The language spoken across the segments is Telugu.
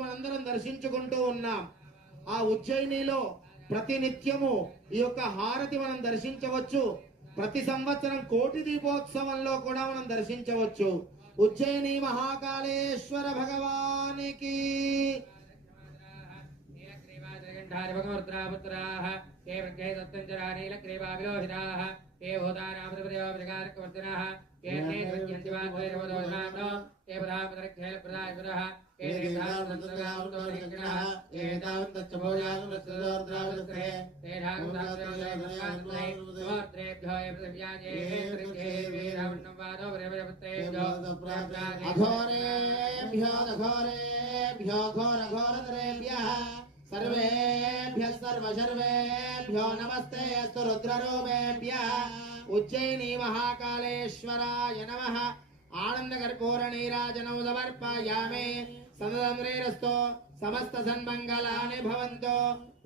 మనందరం దర్శించుకుంటూ ఉన్నాం. ఆ ఉజ్జయినిలో ప్రతినిత్యము ఈ యొక్క హారతి మనం దర్శించవచ్చు. ప్రతి సంవత్సరం కోటి దీపోత్సవంలో కూడా మనం దర్శించవచ్చు. ఉజ్జయిని మహాకాళేశ్వర భగవానికి सर्वेभ्यः सर्वशर्वेभ्यो नमस्ते अस्तु रुद्ररूपेभ्यः उज्जयिनी महाकालेश्वराय नमः। आनंद कर्पूर नीराजनौ समर्पयामि। सदम्रेरस्तो समस्त सन्मंगलानि भवन्तु।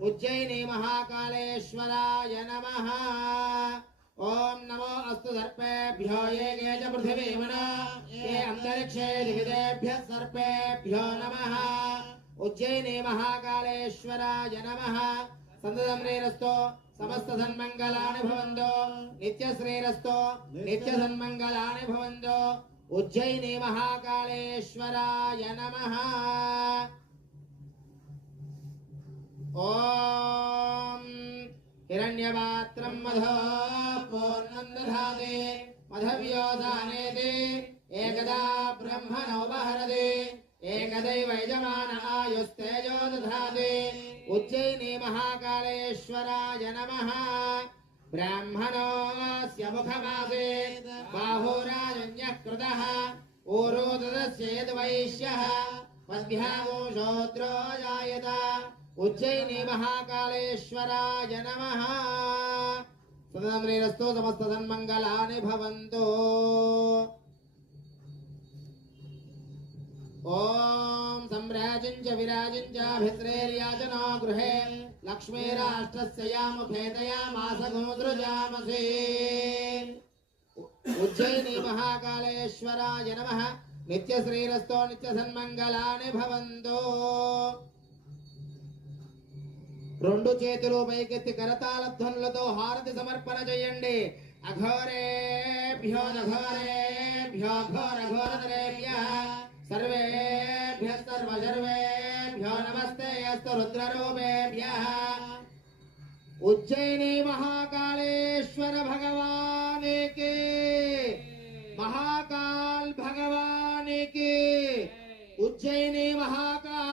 उज्जयिनी महाकालेश्वराय नमः। ओम नमो अस्तु सर्पेभ्यो ये च पृथिवीमना ये अंतरिक्षे दिविदेभ्यः सर्पेभ्यो नमः। उज्जयिनी महाकालेश्वराय नमः। सन्ददम्रेरस्तो समस्त सन्मंगलानि भवन्तु। नित्यश्रेरस्तो नित्य सन्मंगलानि भवन्तु। उज्जयिनी महाकालेश्वराय नमः। ओम हिरण्यपात्रं मधो पूर्णं दधाति मधव्योदानेति एकदा ब्रह्मणोपहरति एकदैव यजमान आयुस्तेजो दधाति। उज्जयिनी महाकालेश्वराय नमः। ब्राह्मणोऽस्य मुखमासीत् बाहुराजन्यः कृतः ऊरोदस्येद्वैश्यः पद्भ्यागो शूद्रो जायत। उज्जयिनी महाकालेश्वराय नमः। सदम्रेरस्तु समस्त सन्मंगलानि भवन्तु। ओम सम्राजिञ्च विराजिञ्च भित्रेर्याजनो गृहे लक्ष्मीराष्ट्रस्य यामुखे दयामास गोदृजामसि। उज्जयिनी महाकालेश्वराय नमः। नित्यश्रीरस्तो नित्यसन्मंगलानि भवन्तु। రెండు చేతులు పైకెత్తి కరతాళ ధ్వనులతో హారతి సమర్పణ చేయండి. అఘోరేభ్యో అఘోరేభ్యో ఘోర ఘోరతరేభ్యః सर्वेभ्यः सर्वशर्वेभ्यो नमस्ते अस्तु रुद्ररूपेभ्यः। उज्जयिनी महाकालेश्वर भगवान के महाकाल भगवान के उज्जयिनी महा